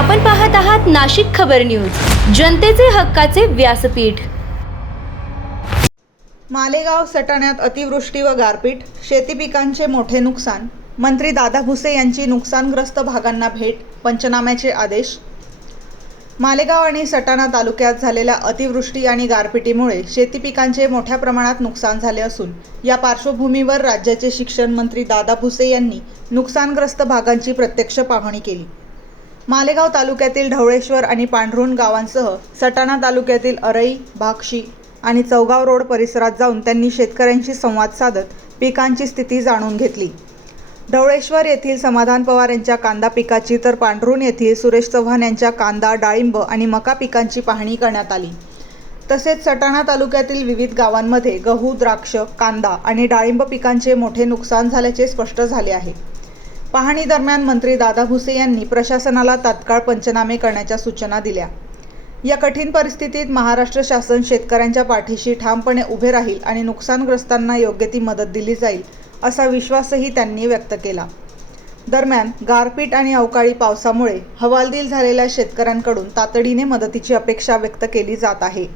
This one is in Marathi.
आपण पाहत आहात नाशिक खबर न्यूज, जनतेचे हक्काचे व्यासपीठ। मालेगाव सटाण्यात अतिवृष्टी व गारपीट, शेती पिकांचे मोठे नुकसान। मंत्री दादा भुसे यांची नुकसानग्रस्त भागांना भेट, पंचनाम्याचे आदेश। मालेगाव आणि सटाणा तालुक्यात झालेल्या अतिवृष्टी आणि गारपिटीमुळे शेती पिकांचे मोठ्या प्रमाणात नुकसान झाले असून या पार्श्वभूमीवर राज्याचे शिक्षण मंत्री दादा भुसे यांनी नुकसानग्रस्त भागांची प्रत्यक्ष पाहणी केली। मालेगाव तालुक्यातील ढवळेश्वर आणि पांढरुण गावांसह सटाणा तालुक्यातील अरई, भाक्षी आणि चौगाव रोड परिसरात जाऊन त्यांनी शेतकऱ्यांशी संवाद साधत पिकांची स्थिती जाणून घेतली। ढवळेश्वर येथील समाधान पवार यांच्या कांदा पिकाची तर पांढरुण येथील सुरेश चव्हाण यांच्या कांदा, डाळिंब आणि मका पिकांची पाहणी करण्यात आली। तसेच सटाणा तालुक्यातील विविध गावांमध्ये गहू, द्राक्ष, कांदा आणि डाळिंब पिकांचे मोठे नुकसान झाल्याचे स्पष्ट झाले आहे। पाहणी दरम्यान मंत्री दादा भुसे यांनी प्रशासनाला तात्काळ पंचनामे करण्याच्या सूचना दिल्या। या कठीण परिस्थितीत महाराष्ट्र शासन शेतकऱ्यांच्या पाठीशी ठामपणे उभे राहील आणि नुकसानग्रस्तांना योग्य ती मदत दिली जाईल असा विश्वासही त्यांनी व्यक्त केला। दरम्यान गारपीट आणि अवकाळी पावसामुळे हवालदिल झालेल्या शेतकऱ्यांकडून तातडीने मदतीची अपेक्षा व्यक्त केली जात आहे।